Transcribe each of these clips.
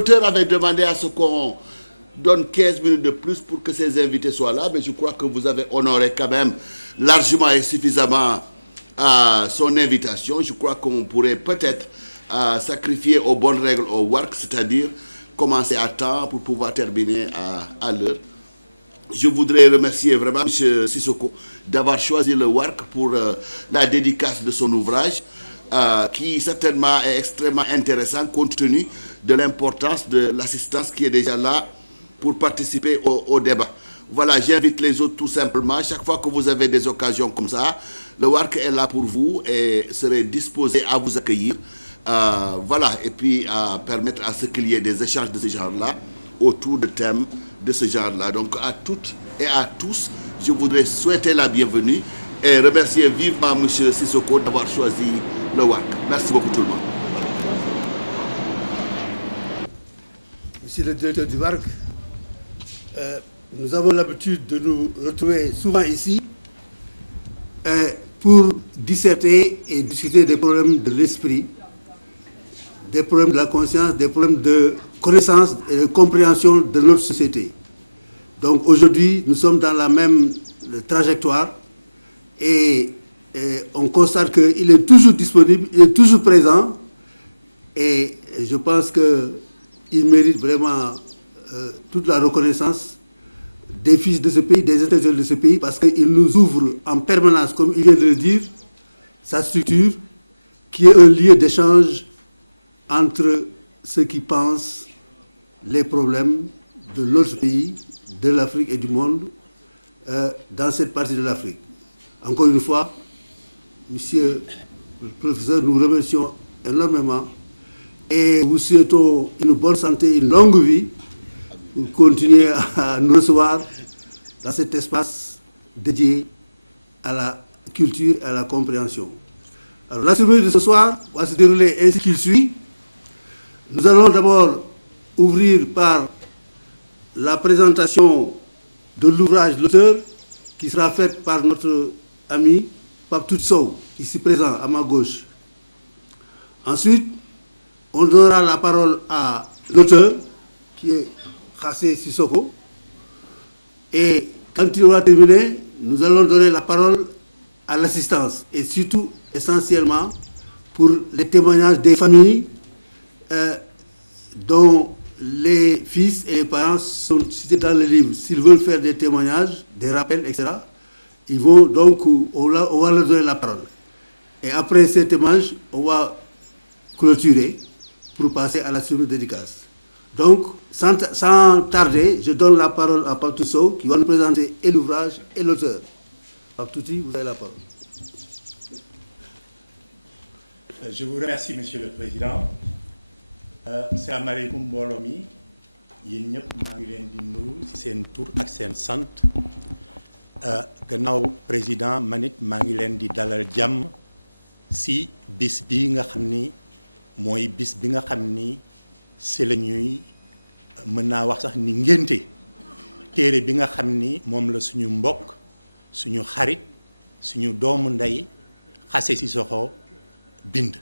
l'auteur avait demandé à ce qu'on donne 15 minutes de plus pour que ces invités soient là, mais je crois que vous avez honoré quand même largement et suffisamment son invitation. Je crois qu'on pourrait peut-être sacrifier aux bonnes règles au WARC, c'est-à-dire commencer à temps pour pouvoir terminer à l'heure. Je voudrais remercier vraiment M. Sissoko d'avoir choisi le WARC pour la dédicace de son ouvrage, qui certainement est extrêmement intéressant compte tenu de l'importance de l'assistance qui est déjà là pour participer au débat. Voilà, j'invite les autres tout simplement. Chaque fois que vous avez des occasions comme ça, le WARC est là pour vous et serait disposé à vous accueillir. Voilà, et puis à permettre à ce qu'il y ait des échanges de ce genre-là autour de thèmes de ce genre-là. Donc à toutes et à tous, je voudrais souhaiter la bienvenue et remercier vivement M. Sissoko d'avoir choisi le WARC. Merci beaucoup tout le monde. Monsieur le directeur du WARC, nous avons l'habitude de nous retrouver souvent ici pour disserter et discuter des problèmes de l'esprit, des problèmes de la conscience, des problèmes de connaissance et de compréhension de notre société. Donc aujourd'hui, nous sommes dans la même trajectoire et on constate qu'il est toujours disponible, il est toujours présent et je pense qu'il mérite vraiment toute la reconnaissance des fils de ce pays, des intellectuels de ce pays, parce qu'il nous ouvre en permanence, comme il vient de le dire, sa structure, qui est un lieu d'échange entre ceux qui pensent les problèmes de notre pays, de l'Afrique et du monde, dans cette partie de l'Afrique. Encore une fois, monsieur le professeur, nous remercions énormément et vous souhaitons une bonne santé, une longue vie, pour continuer à nous recevoir dans cet espace dédié à la culture et à la compréhension. Alors la cérémonie de ce soir va se dérouler ainsi qu'il suit. Nous allons d'abord ouvrir par la présentation de l'ouvrage de l'auteur qui sera faite par notre ami Pape Toutsou, ici présent à ma gauche. Ensuite, on donnera la parole à l'auteur qui est Khassé Sissoko. Et quand il aura terminé, nous allons donner la parole à l'assistance et surtout, essentiellement, pour les témoignages des familles dont les fils et les parents sont cités dans le livre. S'ils veulent faire des témoignages, des rappels, etc., ils vont donc, on va leur donner la parole. Et après ces témoignages, on va clôturer pour passer à la cérémonie de dédicace. Donc, sans tarder, je donne la parole à Pape Toutsou qui va nous présenter et l'ouvrage et l'auteur. Pape Touti, vous avez la parole. Je vous remercie, Monsieur le Président. Salam alaikum mbooloo mi yéen ñëpp maa ngi leen di nuyu ci seen tur ak seen sant gannaaw président manit maa ngi leen di dalal jàmm ci bis bi nga xam ni mooy bis bi nga xam ni c'est la ñuy mën naa wax sax ni ngénte téere bi nga xam ni moom la suñu mbokk suñu xarit suñu doomu ndey Khassé Sissoko bind.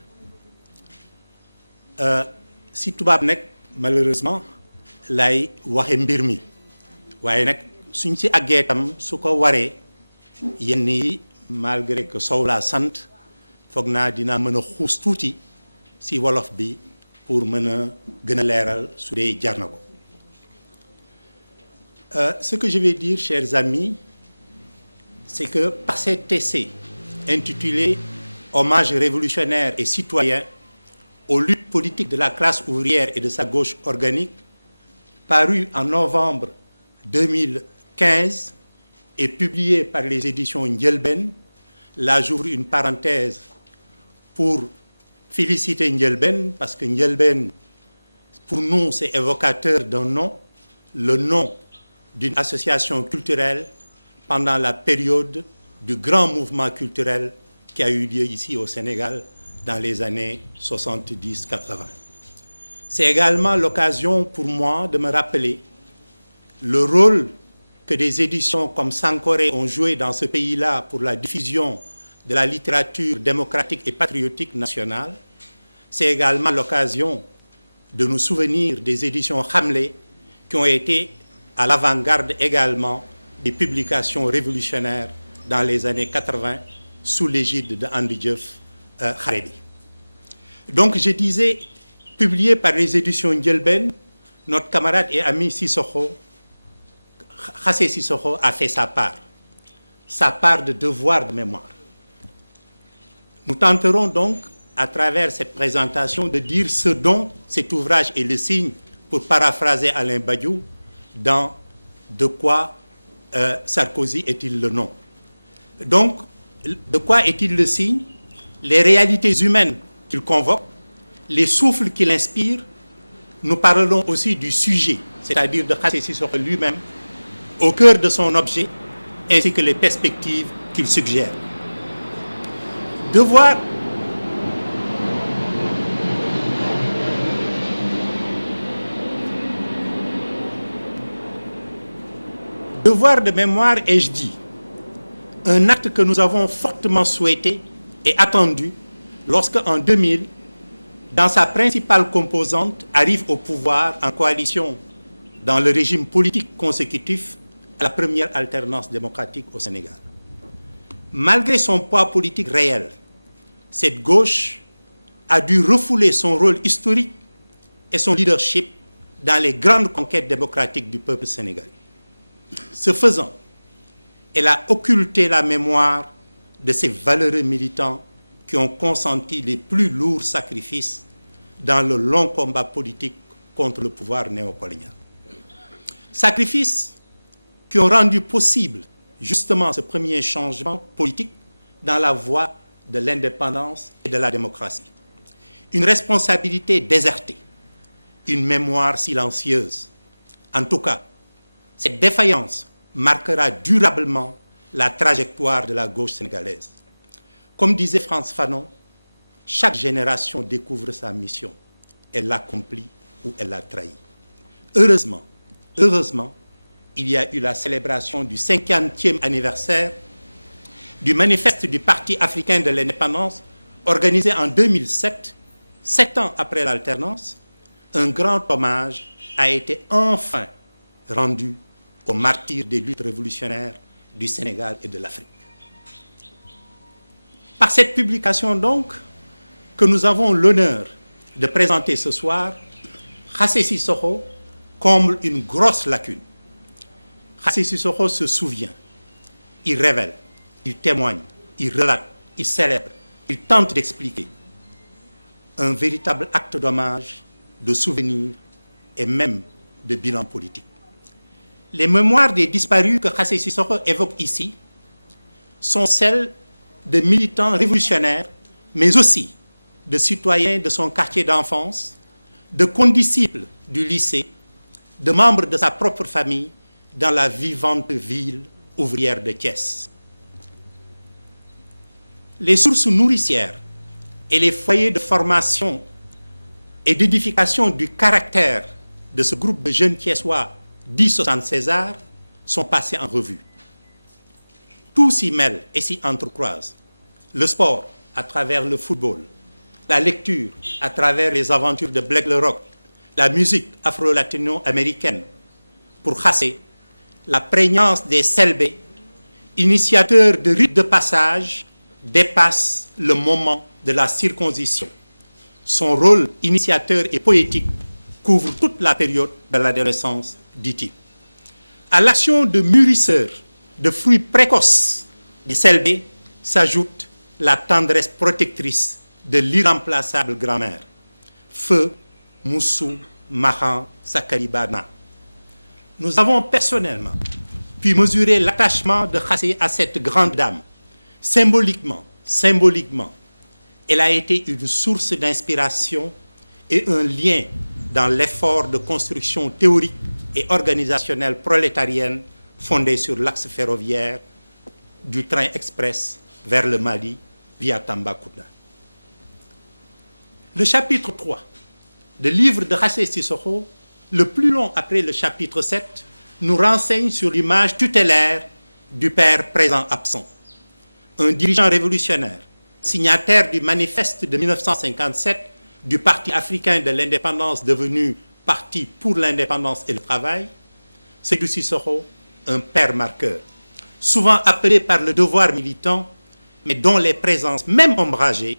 Si tubaab nag malheureusement lay waxe mbir mi waaye nag suñ ci àggee tam su ko waree yenn yi malgré que Sow laa sant foog naa dinaa mën a xuus tuuti si wolof bi pour mën a gën a leeral su dee jar na ko. Ce que je vais dire, chers amis, c'est que par cet essai intitulé Hommage révolutionnaire et citoyen aux luttes politiques de la classe ouvrière et de sa gauche organique, paru en novembre 2015 et publié par les éditions Ndielben. Là, j'ouvre une parenthèse pour féliciter Ndielben, parce que Ndielben, pour nous, c'est évocateur d'un nom, le nom d'une association culturelle pendant la période du grand mouvement culturel qui a eu lieu ici au Sénégal dans les années 70-80. C'est également l'occasion pour moi de me rappeler le rôle que des éditions comme Sankoré ont joué dans ce pays-là pour la diffusion de la littérature démocratique et patriotique nationale. C'est également l'occasion de nous souvenir des éditions Hamlet qui ont été à l'avant-garde également des publications révolutionnaires dans les années 80 sous l'égide de Andy Diouf Kharebi. Donc je disais, publié par les éditions Ndielben, notre camarade et ami Sissoko, Khassé Sissoko, a fait sa part de devoir de mémoire. Nous tenterons donc, à travers cette présentation, de dire ce dont cet ouvrage est le signe, pour paraphraser Alain Badiou, dans De quoi Sarkozy est-il le nom. Donc, de quoi est-il le signe? Les réalités humaines qu'il convoque, les souffles qu'il inspire. Nous parlerons aussi du sujet, c'est-à-dire de Khassé Sissoko lui-même, au cœur de son objet, ainsi que les perspectives qu'il suggère. Devoir de mémoire, ai-je dit, un acte que nous avons fortement souhaité et attendu lorsque, en 2000, dans sa principale composante, arrive au pouvoir en coalition dans le régime politique consécutif à la première alternance démocratique au Sénégal. Malgré son poids politique réel, cette gauche a dû refouler son rôle historique et son leadership dans les grandes conquêtes démocratiques du peuple sénégalais. Ce faisant, elle a occulté la mémoire de ces valeureux militants qui ont consenti les plus lourds sacrifices dans le long combat politique contre le pouvoir néocolonial. Sacrifices qui ont rendu possible justement ce premier changement politique dans la voie de l'indépendance et de la démocratie. Une responsabilité désertée, une mémoire silencieuse. En tout cas, cette défaillance marquera durablement la trajectoire de la gauche sénégalaise. Comme disait Frantz Fanon, chaque génération découvre sa mission. Elle l'accomplit ou elle la trahit. Heureusement, il y a eu la célébration du 50e anniversaire du manifeste du Parti africain de l'indépendance, organisé en 2007, 7 ans après l'alternance. Un grand hommage a été enfin rendu aux martyrs des luttes révolutionnaires du Sénégal et de l'Afrique. Par cette publication donc, que nous avons l'honneur de présenter ce soir, Khassé Sissoko comble une grosse lacune. Khassé Sissoko se souvient, il révèle, il témoigne, il relate, il célèbre, il tente d'expliquer. Un véritable acte d'hommage, de souvenir et même de bilan politique. Les mémoires des disparus que Khassé Sissoko évoque ici sont celles de militants révolutionnaires, mais aussi de citoyens de son quartier d'enfance, de condisciples du lycée, de membres de sa propre famille dans la vivante ville ouvrière de Thiès. Les sources nourricières et les foyers de formation et d'édification du caractère de ce groupe de jeunes Thiessois dits 76 arts sont passés en revue. Tout s'y mêle et s'y entrecroise. Le sport à travers le football, la lecture à travers les aventures de Black Leroc, la musique afro-latino-américaine. Pour Khassé, la prégnance des Selbé, initiateurs de rites de passage, dépasse le moment de la circoncision. Son rôle initiateur et poétique couvre toute la période de l'adolescence, dit-il. À l'action de mûrisseur de fruits précoces des Selbé s'ajoute la tendresse protectrice de l'irremplaçable grand-mère, Feu Moussou Mahan Sakaribana. Nous avons personnellement pu mesurer l'attachement de Khassé à cette grande dame. Symboliquement, elle a été une source d'inspiration et un lien dans l'effort de construction théorique et organisationnelle prolétarienne fondée sur l'axe ferroviaire du train express vers le Mali via Tambacounda. Le chapitre 3 du livre de Khassé Sissoko, le plus long après le chapitre 7, nous renseigne sur l'image tutélaire du père présent absent. Un dirigeant révolutionnaire, signataire du manifeste de 1957, du Parti africain de l'indépendance devenu Parti pour l'indépendance et le travail, Sékou Cissokho, un père marqueur, souvent appelé par le devoir militant, mais dont les présences, même ombragées,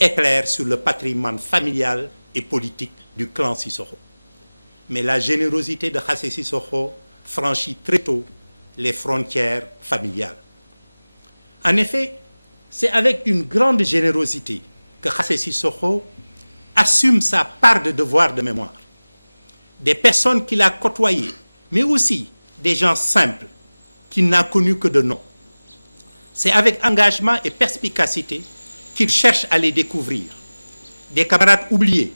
éclairent sur le patrimoine familial et politique du clan Cissokho. Mais la générosité de Khassé Cissokho franchit très tôt les frontières familiales. En effet, c'est avec une grande générosité que Khassé Cissokho assume sa part de devoir de mémoire. Des personnes qu'il a côtoyées, mais aussi des gens simples qu'il n'a connus que de nom. C'est avec engagement et perspicacité qu'il cherche à les découvrir. Des camarades oubliés,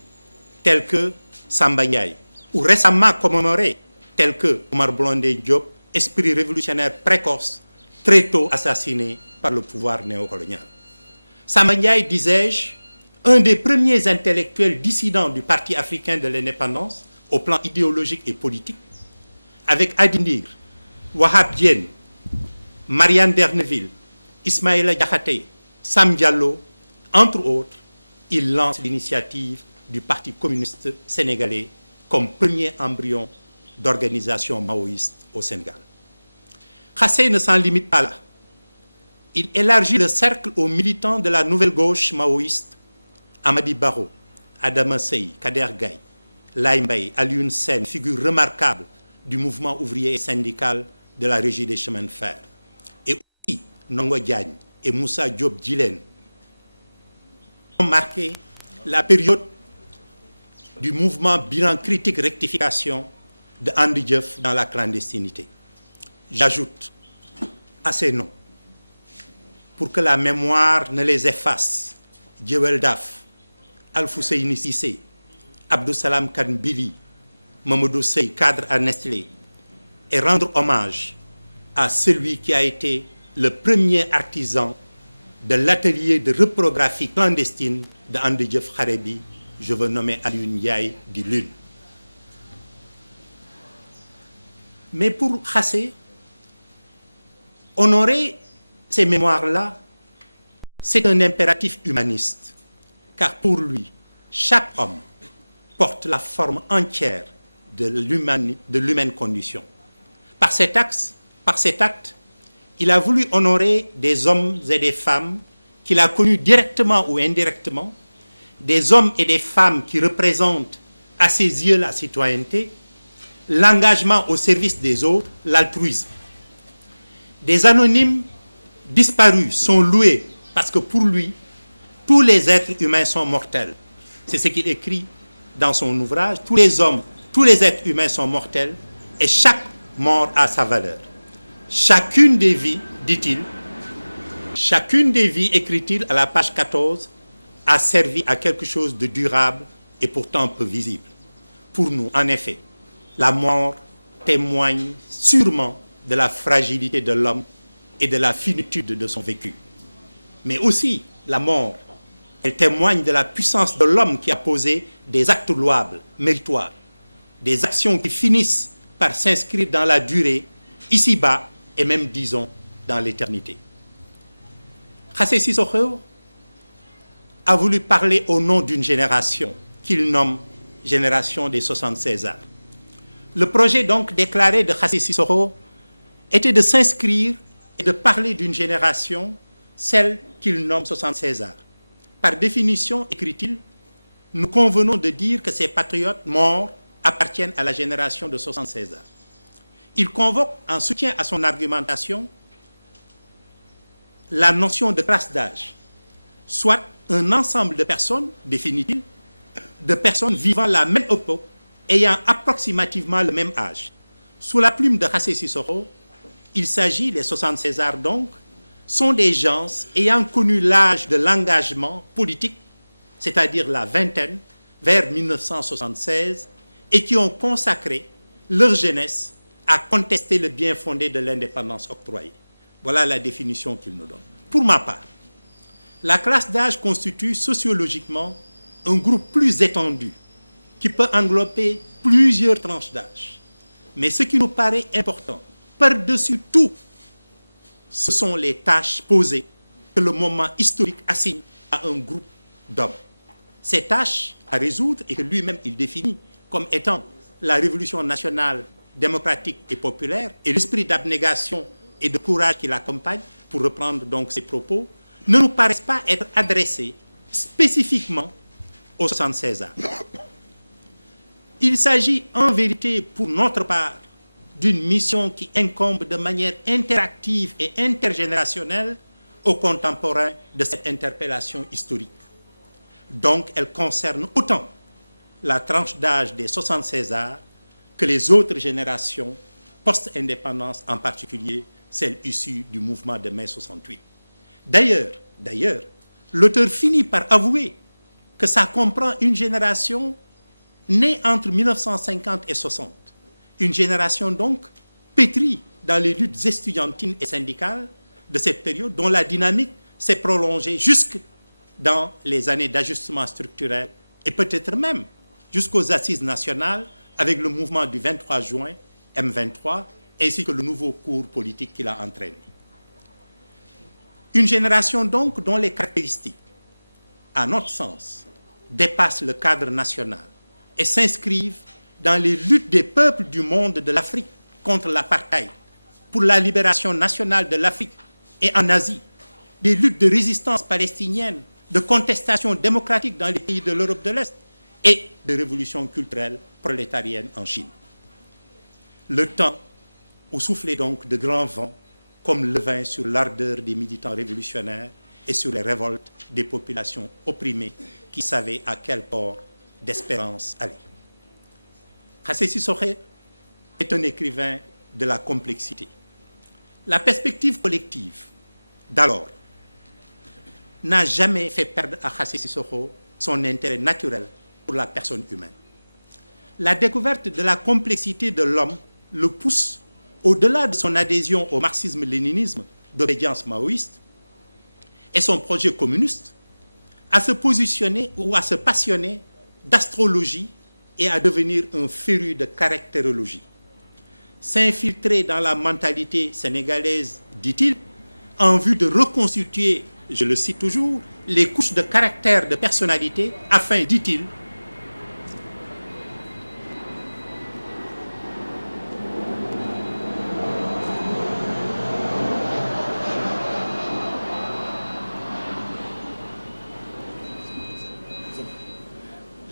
tels que Samba Ndiaye, ou récemment commémorés, tels que Omar Blondin Diop, esprit révolutionnaire précoce, très tôt assassiné par le pouvoir néocolonial. Samba Ndiaye, disais-je, un des premiers intellectuels dissidents du Parti africain de l'indépendance, au plan idéologique et politique, avec Adindir, Wahab Diène, Marianne Derneville, Ismaïla Diakhaté, Sam Diallo, entre autres, il lance l'initiative du Parti communiste sénégalais comme premier embryon d'organisation maoïste au Sénégal. Khassé ne s'en limite pas là. Il élargit le cercle aux militants de la nouvelle gauche maoïste, Amady Barro, Adama Sey, Kader Gaye, Laye Mbaye, Alioune Sène, figure remarquable du mouvement ouvrier et syndical de la Régie des chemins de fer, et aussi Nongo Diagne et Moussa Diop Djilen ont marqué la période du mouvement bilan critique rectification de Andi Dieuf dans la clandestinité. J'ajoute à ces noms, pour que la mémoire ne les efface, Djewel Daf, Alfousseini Cissé, Abdou Salam Kanbili, Mamadou Sey, cadre à Nestlé, et rendre hommage à celui qui a été le premier artisan de l'atelier de reprographie clandestine de Andi Dieuf Kharebi, je veux nommer Alioune Ndiaye di Lune. Mais pour Khassé, honorer ces mémoires-là, c'est un impératif humaniste, car pour lui, chaque homme porte la forme entière de l'humaine condition. Par cet acte, il a voulu honorer des hommes et des femmes qu'il a connus directement ou indirectement, des hommes et des femmes qui représentent à ses yeux la citoyenneté, l'engagement au service des autres, l'altruisme. Des anonymes disparus sont loués parce que pour lui, tous les êtres humains sont mortels. C'est ce qu'il écrit dans son ouvrage. Tous les hommes, tous les êtres humains sont mortels et chaque mort a sa valeur. Chacune des vies, dit-il, chacune des vies, écrit-il à la page 14, a servi à quelque chose de durable et pourtant peu visible. Pour nous, en effet, la mort témoigne sûrement de la fragilité de l'homme et de la finitude de son vécu. Mais aussi, la mort, elle témoigne de la puissance de l'homme qui a posé des actes louables, méritoires, des actions qui finissent par s'inscrire dans la durée, ici-bas, et même, disons, dans l'éternité. Khassé Cissokho a voulu parler au nom d'une génération qu'il nomme génération des 60 Césars. Le projet donc déclaré de Khassé Cissokho était de s'inscrire et de parler d'une génération, celle qu'il nomme 60 Césars. Par définition, écrit-il, nous convenons de dire que ces patriotes morts appartiennent à la génération de 60 Césars. Il convoque en soutien à son argumentation la notion de classe d'âge, soit un ensemble de personnes, définit-il, de personnes vivant la même époque, ayant approximativement le même âge. Sous la plume de Khassé Cissokho, il s'agit, les 60 Césars donc, sont des gens ayant connu l'âge de l'engagement politique, c'est-à-dire la vingtaine, vers 1976, et qui ont consacré leur jeunesse à contester le bien fondé de l'indépendance octroyée. Voilà la définition qu'il nous donne. Pour ma part, la classe d'âge constitue sociologiquement un groupe plus étendu qui peut englober plusieurs tranches d'âge. Mais ce qui nous paraît important, par-dessus tout, ce sont les tâches posées que le moment historique assigne à un groupe d'hommes. Ces tâches à résoudre et que lui-même il définit comme étant la révolution nationale, démocratique et populaire, et l'esprit d'abnégation et de courage qui l'accompagne, pour reprendre donc ses propos, ne nous paraissent pas être adressés spécifiquement aux 76 arts. Il s'agit en vérité, pour notre part, d'une mission qui incombe de manière interactive et intergénérationnelle aux contemporains de cette interpellation historique. Donc, elle concerne autant la tranche d'âge des 76 arts que les autres générations post-indépendance, en particulier celles issues du mouvement de mai 68. D'ailleurs, l'auteur finit par avouer que ça comprend une génération née entre 1950 et 60. Une génération donc pétrie dans les luttes estudiantines et syndicales de cette période, dont la dynamique s'est prolongée jusque dans les années d'ajustement structurel et peut-être même jusqu'aux assises nationales avec le mouvement du 23 juin, M23, ainsi que le nouveau cours politique qu'il a entraîné. Une génération donc dont les caractéristiques, à notre sens, dépassent le cadre national et s'inscrivent dans les luttes des peuples du monde de l'Afrique contre l'apartheid, pour la libération nationale de l'Afrique et en Asie, des luttes de résistance palestinienne, de contestation démocratique dans les pays de l'Europe de l'Est et de révolution culturelle prolétarienne en Chine. Le temps où soufflaient donc de grands vents comme le vin sur l'ardeur des militants révolutionnaires et sur les révoltes des populations opprimées qui savaient à quel port d'espérance aller. Hassé Sissoko est un écrivain de la complexité. La perspective collective d'alors n'a jamais fait perdre à Hassé Sissoko son intérêt naturel pour la personne humaine. La découverte de la complexité de l'homme le pousse, au-delà de son adhésion au marxisme-léninisme d'obédience maoïste et son projet communiste, à se positionner ou à se passionner d'astrologie et à devenir un féru de caractérologie. S'infiltrer dans la mentalité sénégalaise, dit-il, en vue de reconstituer, je le cite toujours, les couches de caractère de personnalité afin, dit-il,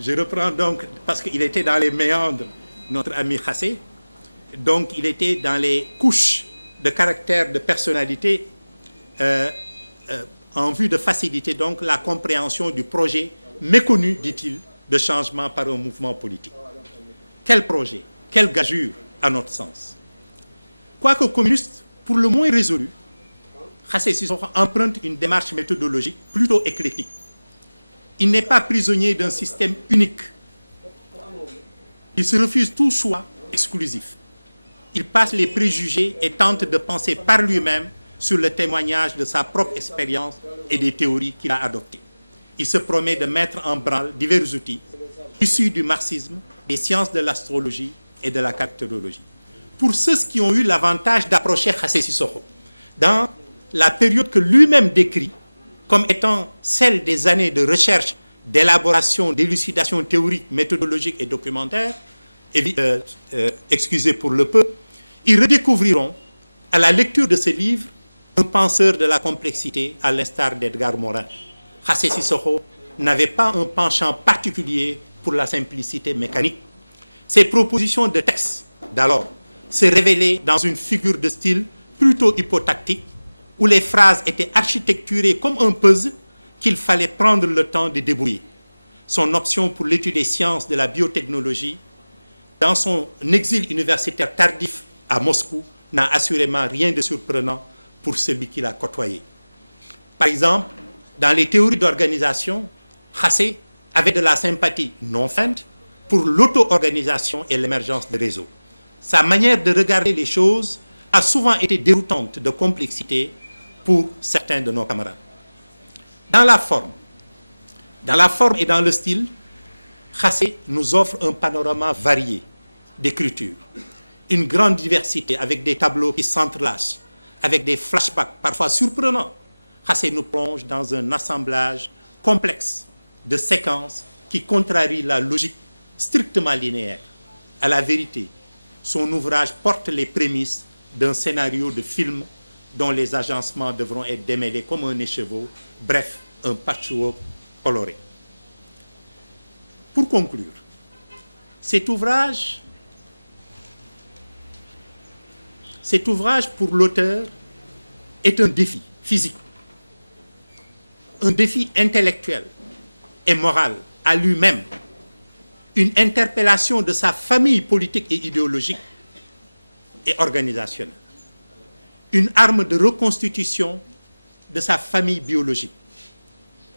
je reprends donc, parce qu'il était dans les méandres, notre ami Hassé, donc il était dans les couches de caractère, de personnalité, en vue de faciliter donc la compréhension du projet méconnu, dit-il, de changement par un mouvement politique. Quel projet, quelle gageure à notre sens. Quoique communiste, pour le moins résolu, Hassé Sissoko emprunte une démarche méthodologique plutôt éclectique. Il n'est pas prisonnier d'un système unique. Il se refuse tout choix exclusif. Il passe les préjugés et tente de penser par lui-même sur le témoignage de sa propre expérience et des théories qu'il a adoptées. Il se promet de mettre en branle divers outils issus du marxisme, des sciences de l'astrologie et de la caractérologie. Pour ceux qui ont eu l'avantage d'approcher Hassé Sissoko dans la période que lui-même décrit comme étant celle des années de recherche, d'élaboration, d'élucidation théorique, méthodologique et documentaire, excusez pour le peu, ils redécouvriront, à la lecture de ce livre, un penseur de la complexité à l'instar d'Edgar Morin. Hassé Sissoko n'avait pas un penchant particulier pour la simplicité mécanique. Ses propositions de texte d'alors se révélaient dans une figure de style plutôt hypotactique, où les phrases étaient architecturées comme un puzzle qu'il fallait prendre le temps de débrouiller. Son option pour l'étude des sciences de la biotechnologie, dans son exil universitaire tardif à Moscou, n'a assurément rien de surprenant pour celui qui l'a côtoyé. Par exemple, dans les théories d'organisation, Hassé avait de la sympathie non feinte pour l'auto-organisation et l'émergence de réseaux. Sa manière de regarder les choses a souvent été déroutante de complexité pour certains de nos camarades. Dans la forme et dans le style, Hassé nous offre un panorama varié d'écriture, une grande diversité avec des tableaux qui s'entrelacent, avec des flashbacks parfois surprenants. Hassé nous plonge dans un assemblage complexe de séquences qui contrarie la logique strictement linéaire. À la vérité, son ouvrage porte les prémices d'un scénario de film dont les agencements devront être démêlés comme un écheveau, bref, un patchwork coloré. Pour conclure, cet ouvrage pour l'auteur est un défi physique, un défi intellectuel et moral à lui-même, une interpellation de sa famille politique et idéologique et organisationnelle, une arme de reconstitution de sa famille biologique,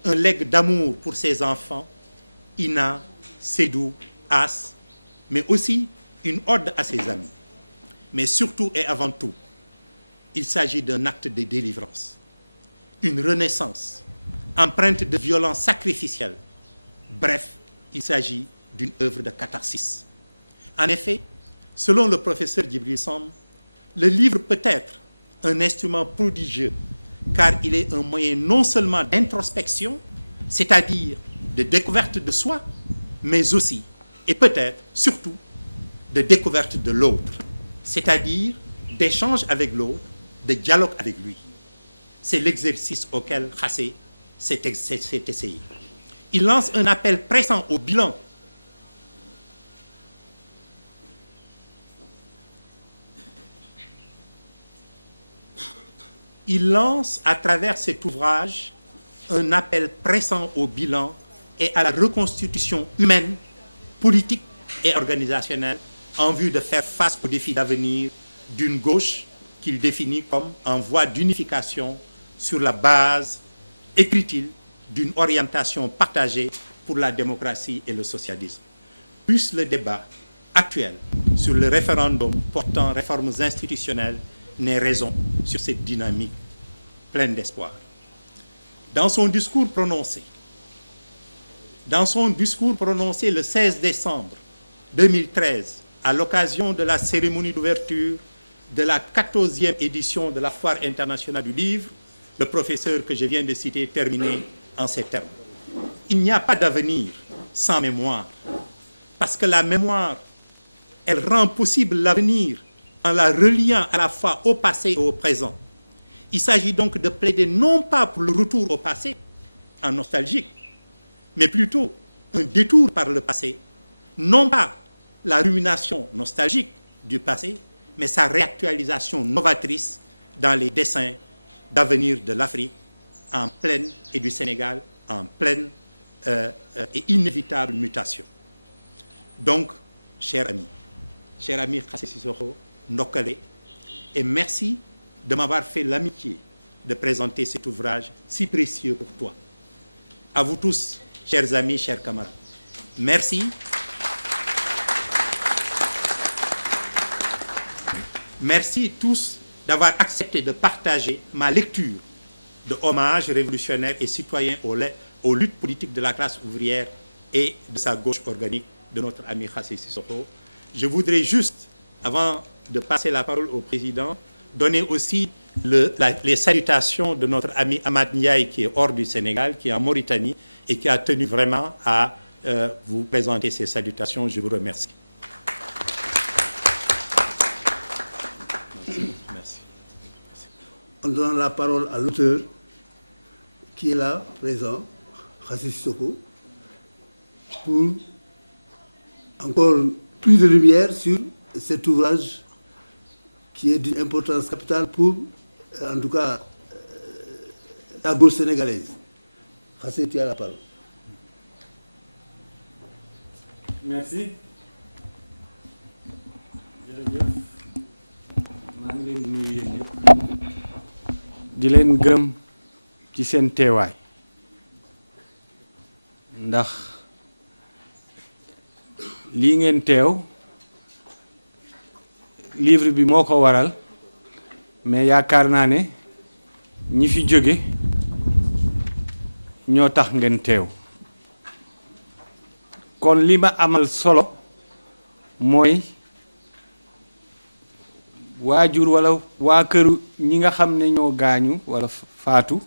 un legs d'amour pour ses enfants, Ina, Sédou, As, mais aussi une ode à ses amis. Mais surtout et avant tout, il s'agit d'un acte de délivrance, une renaissance, empreinte de violence sacrificielle. Bref, il s'agit d'une œuvre de catharsis. En effet, selon le professeur Djibril Samb, le livre peut être un instrument prodigieux, car il est un moyen non seulement d'introspection, c'est-à-dire de découverte de soi, mais aussi, et peut-être surtout, de découverte de l'autre, c'est-à-dire d'échange avec l'autre, de dialogue avec lui. C'est l'exercice auquel Khassé s'est essayé. Il lance un appel pressant au bilan. Il lance à travers cet ouvrage un appel pressant au bilan et à la reconstitution humaine, politique et organisationnelle en vue de faire face aux défis d'avenir d'une gauche qu'il définit comme en voie d'unification sur la base, écrit-il, d'une orientation partagée pour la démocratie et le socialisme. Plus le débat actuel sur le référendum portant réformes institutionnelles n'est raison sur cette dynamique pleine d'espoir. Dans son discours prononcé le 16 décembre 2013, à l'occasion de la cérémonie d'ouverture de la 14e édition de la Foire internationale du livre, le professeur que je viens de citer terminait en ces termes. Il n'y a pas d'avenir sans mémoire, parce que la mémoire, elle rend possible l'avenir en la reliant à la fois au passé et au présent. Il s'agit donc de plaider non pas pour le retour au passé, en nostalgique, mais plutôt un détour par le passé, non pas la rumination nostalgique du passé, mais sa réactualisation novatrice dans les dessins d'avenir de l'Afrique en pleine et du Sénégal en pleine et inévitable mutation. Donc, cher ami Khassé Sissoko, Ndokale, et merci de m'avoir fait l'amitié de présenter cet ouvrage si précieux pour toi. À vous tous, chers amis, chers camarades. Merci. Merci tous d'avoir accepté de partager ma lecture de hommage révolutionnaire et citoyen aux luttes politiques de la classe ouvrière et de sa gauche organique de notre ami Khassé Sissoko. Je voudrais juste, avant de passer la parole au président, donner aussi les salutations de notre ami Ahmad Ndiaye qui est hors du Sénégal, qui est en Mauritanie et qui a tenu vraiment à vous présenter ces salutations. Je vous remercie. Merci. On donne la parole à l'auteur qui est là, présent, Khassé Sissoko, pour encore plus de lumière sur cet ouvrage qui est d'une importance capitale pour, en tout cas, la gauche sénégalaise. Khassé, tu as la parole. Merci. jërëjëf maa ngi leen di nuyu yéen ñëpp di leen gërëm ci seen teewaay ndax lii ngeen teew livre bi moo ko waral mais yaakaar naa ne ñi fi jóge ñoo tax ngeen teew kon li ma amal solo mooy waajur wala waa këru ñi nga xam ne ñoo gaañu wala faatu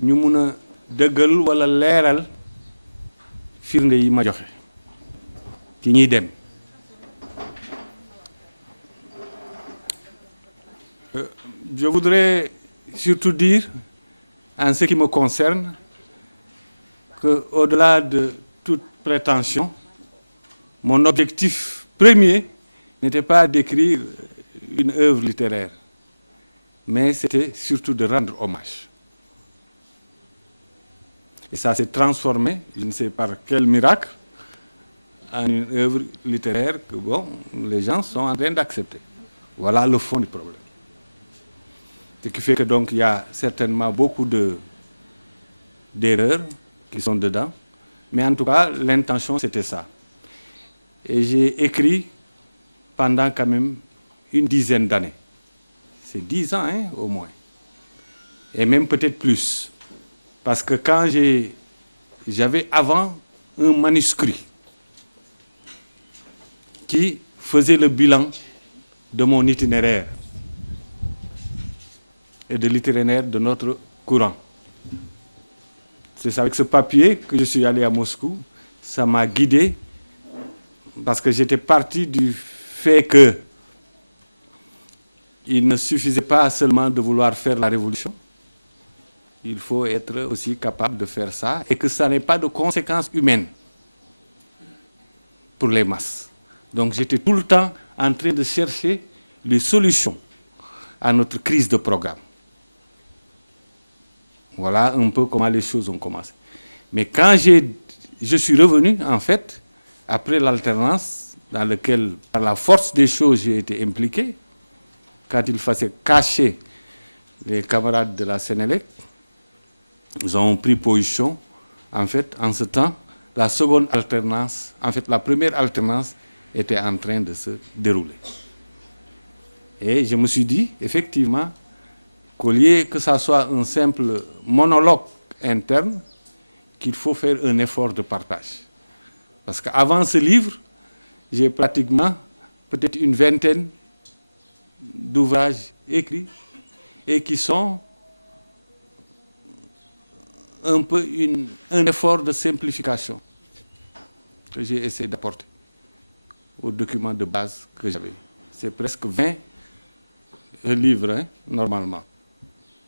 ñu mun a dëggal wala leeral firnde yi ma joxe ci ñiy dem. Je voudrais surtout dire, en ce qui me concerne, qu'au-delà de toute prétention, mon objectif premier n'était pas d'écrire une œuvre littéraire, mais c'était surtout de rendre hommage. Et ça s'est transformé, je ne sais par quel miracle, en une œuvre littéraire que les gens sont en train d'accepter. Voilà le fond du problème. Ce qui fait que donc il y a certainement beaucoup d'erreurs qui sont dedans, mais en tout cas l'intention c'était ça. Et j'ai écrit pendant quand même une dizaine d'années. C'est 10 ans hein, au moins, et même peut-être plus, parce que quand j'avais avant un manuscrit qui faisait le bilan de mon itinéraire et de l'itinéraire de notre courant. C'est avec ce papier que je suis allé à Moscou. Ça m'a guidé parce que j'étais parti du fait que il ne suffisait pas seulement de vouloir faire la révolution. Il faut être aussi capable de faire ça et que ça n'ait pas de conséquences humaines pour les masses. Donc j'étais tout le temps en train de chercher les solutions à notre crise de programme. Voilà un peu comment les choses ont commencé. Mais quand je suis revenu, en fait, après l'alternance, dans laquelle, par la force des choses, j'ai été impliqué, quand il fallait cacher les camarades de la Sénélec, nous avons pris position. En fait, en ce temps, la seconde alternance, en fait, la première alternance était en train de se dérouler. Et je me suis dit, effectivement, qu'au lieu que ça soit un simple monologue interne, qu'il faut faire un effort de partage. Parce qu'avant ce livre, j'ai pratiquement peut-être une vingtaine d'ouvrages écrits et qui sont un peu un effort de simplification que j'ai essayé d'apporter aux documents de base que j'avais. C'est presque 20 livres, hein, normalement.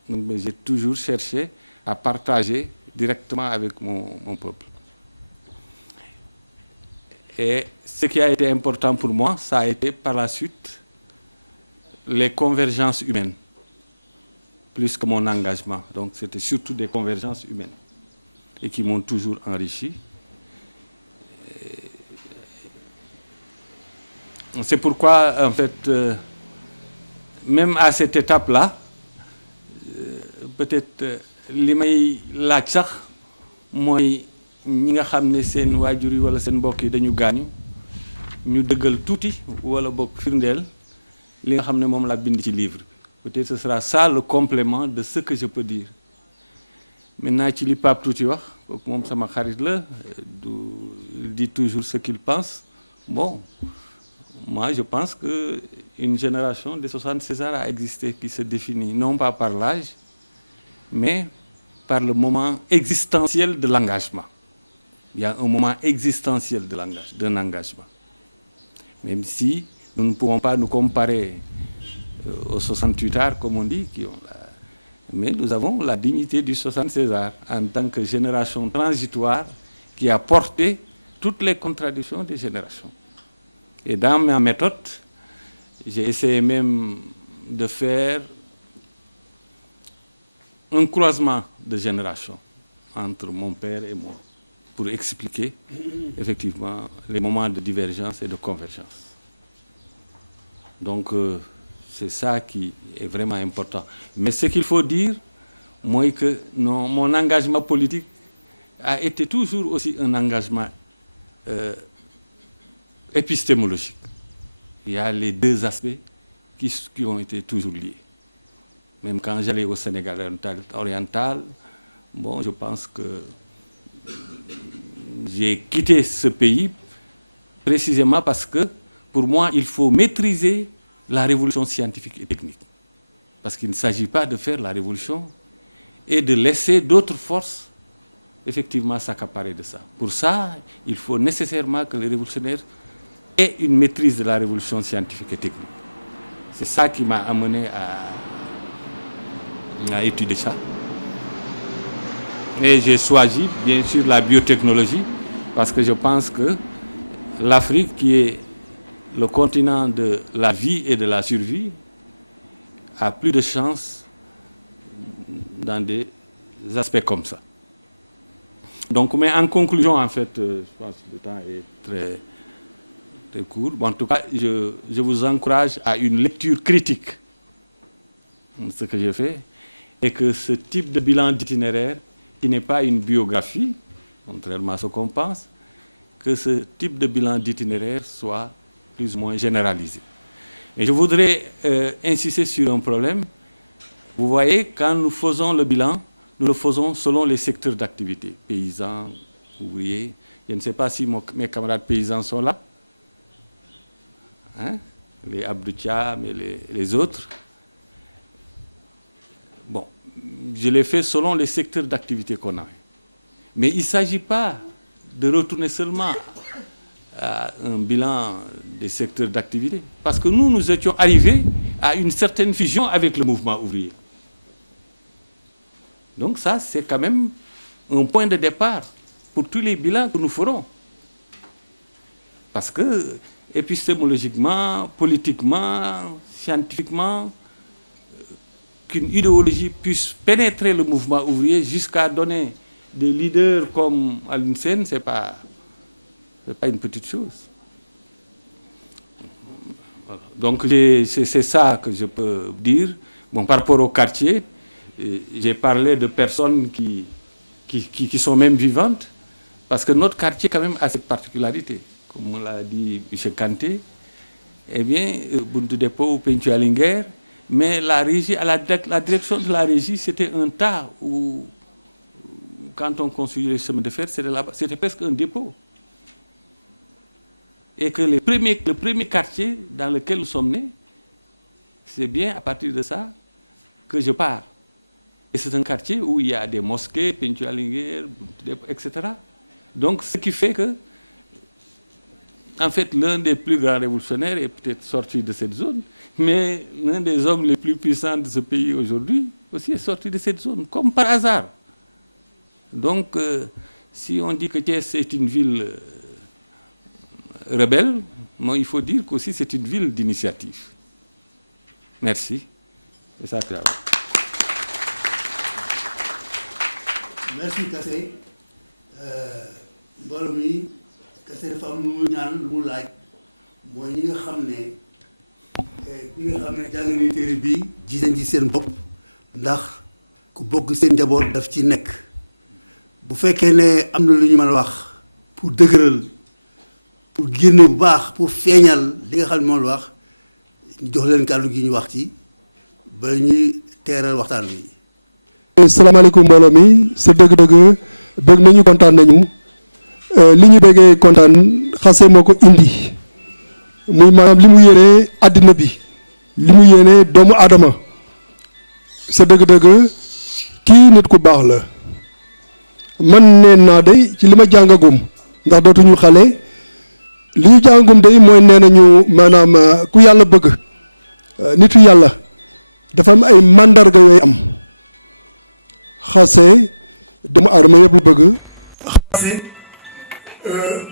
Mais j'ai toujours cherché à partager directement avec mon peuple. Et ce qui a été important pour moi, ça a été par la suite les convergences humaines, plus que mon engagement. Donc c'était surtout des convergences humaines et qui m'ont toujours enrichi. C'est pourquoi, en fait, même à cette étape-là, peut-être li may laaj sax mooy ñi nga xam ne seen waajur yi wala seen mbokk yi dañu gaañu ñu dëggal tuuti wala bokk firndeel li nga xam ne moom laa bind ci livre. Peut-être ce sera ça le complément de ce que je peux dire. Maintenant ci li Pape tuuti wax kooku moom sama xarit la il dit toujours ce qu'il pense. Bon, moi je pense que une génération de 76 ans a existé qui se définit non pas par l'âge, mais par le moment existentiel de l'engagement. Il y a un moment existentiel d'un engagement. Même si nous ne pouvons pas nous comparer aux 68 arts, comme on dit, mais nous avons la dignité du 76 arts en tant que génération transitoire qui a porté toutes les contradictions des générations. Et dans ma méthode, j'ai essayé même de faire un croisement de générations entre mon père et moi pour expliquer effectivement les moments de divergence et de convergence. Donc c'est ça qui est vraiment important. Mais ce qu'il faut dire, moi, que mon engagement politique a été toujours aussi un engagement épistémologique. Il y a les deux aspects qui ont été toujours liés. Même quand j'allais au Sénégal oriental, bon, je pense que j'ai quitté ce pays précisément parce que, pour moi, il faut maîtriser la révolution scientifique et technique. Parce qu'il ne s'agit pas de faire la révolution et de laisser d'autres forces effectivement s'accaparer de ça. Pour ça, il faut nécessairement que les révolutionnaires aient une maîtrise de la révolution scientifique et technique. C'est ça qui m'a amené à étudier ça. Et j'ai choisi, bien sûr, la biotechnologie, parce que je pense que l'Afrique, qui est le continent de la vie et de la survie, a plus de chance dans des aspects comme ça. Donc, mais en conclusion, en fait, je pense que le temps est très, très court. Bon, en tout cas, je vous encourage à une lecture critique de ce que j'ai fait, et que ce type de bilan d'itinéraire, qui n'est pas une biographie, contrairement à ce qu'on pense, que ce type de bilan d'itinéraire soit plus ou moins généralisé. Et je voudrais insister sur un problème. Vous voyez, quand nous faisons le bilan, nous le faisons selon les secteurs d'activité, paysans, ouvriers. Je ne sais pas si mes camarades paysans sont là, hein? Les Abdou-Thiam et les autres. Bon, je l'ai fait selon les secteurs d'activité qu'on a. Mais il ne s'agit pas de retourner seulement à un bilan des secteurs d'activité, parce que nous étions arrivés à une certaine fusion avec le mouvement ouvrier. Donc ça, c'est quand même un point de départ pour tous les bilans que nous ferons. Parce que, épistémologiquement, politiquement, scientifiquement, qu'une idéologie puisse pénétrer le mouvement ouvrier jusqu'à donner des leaders comme Alioune Sène, ce n'est pas une petite chose. Voilà. Donc c'est ça que je peux dire. Bon, par rapport au quartier, j'ai parlé de personnes qui sont même vivantes, parce que notre quartier quand même a cette particularité. Comme l'a dit M. Kanté, eh bien, Buntu Dépôt ou Penchu Alinguer, mais la régie, la direction de la régie, c'était un tas où, quand on construisait les chemins de fer, c'était presque un dépôt. Et que le premier quartier dans lequel nous sommes nés, c'est bien à partir de ça que je pars. Et c'est un quartier où il y a des mosquées, Penchu Alinguer, etc. Donc, ce qui fait que, en fait, l'un des plus grands révolutionnaires est peut-être sorti de cette zone, mais l'un des hommes les plus puissants de ce pays aujourd'hui aussi est sorti de cette zone, comme par hasard. Donc, si on dit que Thiès est une ville rebelle, moi, il faut dire qu'aussi c'est une ville d'initiative. Merci. C'est ça que merci Kassé. mbooloo mi Kassé dafa am lu mu ñaan lu mu laaj mooy ñi nga xam ne bi nga xam ne jàng nañu téere bii gis nañ ci seen bopp ndax ku bokk seen njaboot daf ci nekk bu fekkee ne am na lu ñu mën a wax pour dëgëral pour génne bu baax pour feeñal li nga xam ne moom la wax ñu jox leen kàddu gi ñu wax ci ba ñuy teeral waxtaan wi. salaamaaleykum mbooloo mi sa dëgg-dëgg bëgg nañu kontaan nañu li ñu bëggee kontaan Kassé moo ko indi muy maanaam li mu yéene àddina bi li mu yéene doomu aadama sa dëgg-dëgg kii nit ku baax la man neen naa de ci li ma jàngagum ndax dootuñu xale li ñu jàngagum de mooy nee nañu maanaam ku yàlla bëgg nitu yàlla dafa am ay mandarga yooyu am Kassé doomu aadama yëpp lu bëgg. Kassé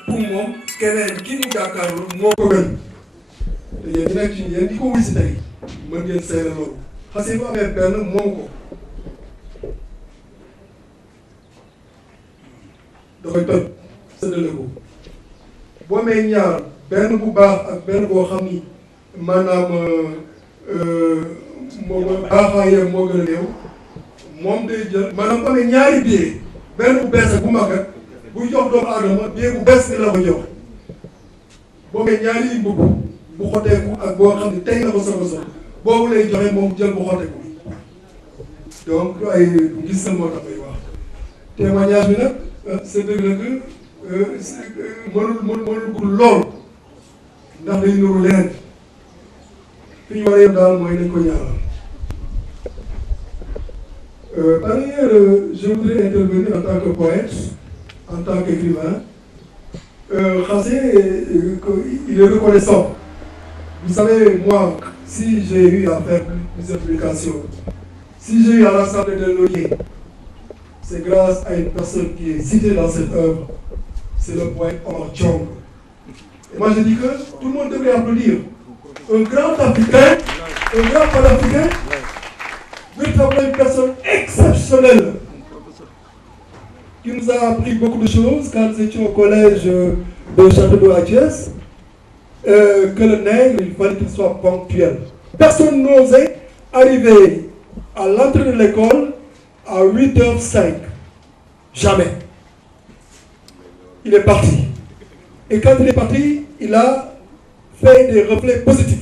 pour moom keneen ki mu jàkkaarloo moo ko gën te yéen ñi nekk ci yéen di ko wisi tey mën ngeen seere loolu Kassé bu amee benn moomu ko dafay toj séddale ko boo amee ñaar benn bu baax ak benn boo xam ni maanaam moo baaxaayam moo gën a néew moom day jël maanaam amee ñaari billet benn bu bees ak bu màggat bu jox doomu aadama billet bu bees ni la ko jox boo amee ñaari mbubb bu xoteeku ak boo xam ne tey la ko soog a soog boobu lay joxe moom jël bu xoteeku donc ay gis na moo tax may wax témoignage bi nag c'est dëgg-dëgg mënul gudd lool ndax day nuru leneen fi ñu war a yem daal mooy nañ ko ñaanal Par ailleurs, je voudrais intervenir en tant que poète, en tant qu'écrivain. Khassé, il est reconnaissant. Vous savez, moi, si j'ai eu à faire plusieurs publications, si j'ai eu à l'Assemblée de Laurier, c'est grâce à une personne qui est citée dans cette œuvre, c'est le poète Omar Diong. Et moi je dis que tout le monde devrait applaudir. Un grand Africain, un grand panafricain, véritablement une personne exceptionnelle, qui nous a appris beaucoup de choses quand nous étions au collège de Château à Thiès, que le nègre, il fallait qu'il soit ponctuel. Personne n'osait arriver à l'entrée de l'école à 8h05. Jamais. Il est parti. Et quand il est parti, il a fait des reflets positifs.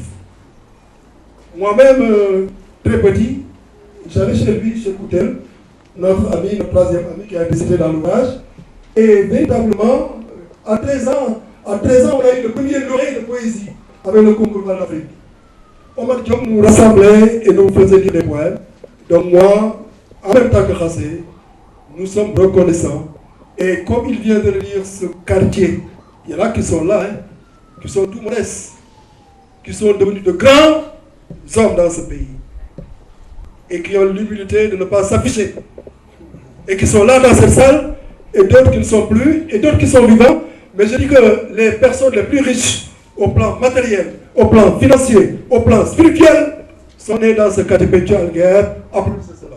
Moi-même, très petit, j'allais chez lui, chez Koutel, notre ami, notre troisième ami qui a décédé dans l'ouvrage. Et véritablement, à 13 ans, on a eu le premier lauréat de poésie avec le concours de l'Afrique. Omar Diong nous rassemblait et nous faisait lire des poèmes. Donc moi, en même temps que Khassé, nous sommes reconnaissants. Et comme il vient de lire ce quartier, il y en a qui sont là, qui sont tout modestes, qui sont devenus de grands hommes dans ce pays. Et qui ont l'humilité de ne pas s'afficher. Et qui sont là dans cette salle, et d'autres qui ne sont plus, et d'autres qui sont vivants. Mais je dis que les personnes les plus riches, au plan matériel, au plan financier, au plan spirituel, sont nées dans ce quartier pétual guerre. Applaudissez cela.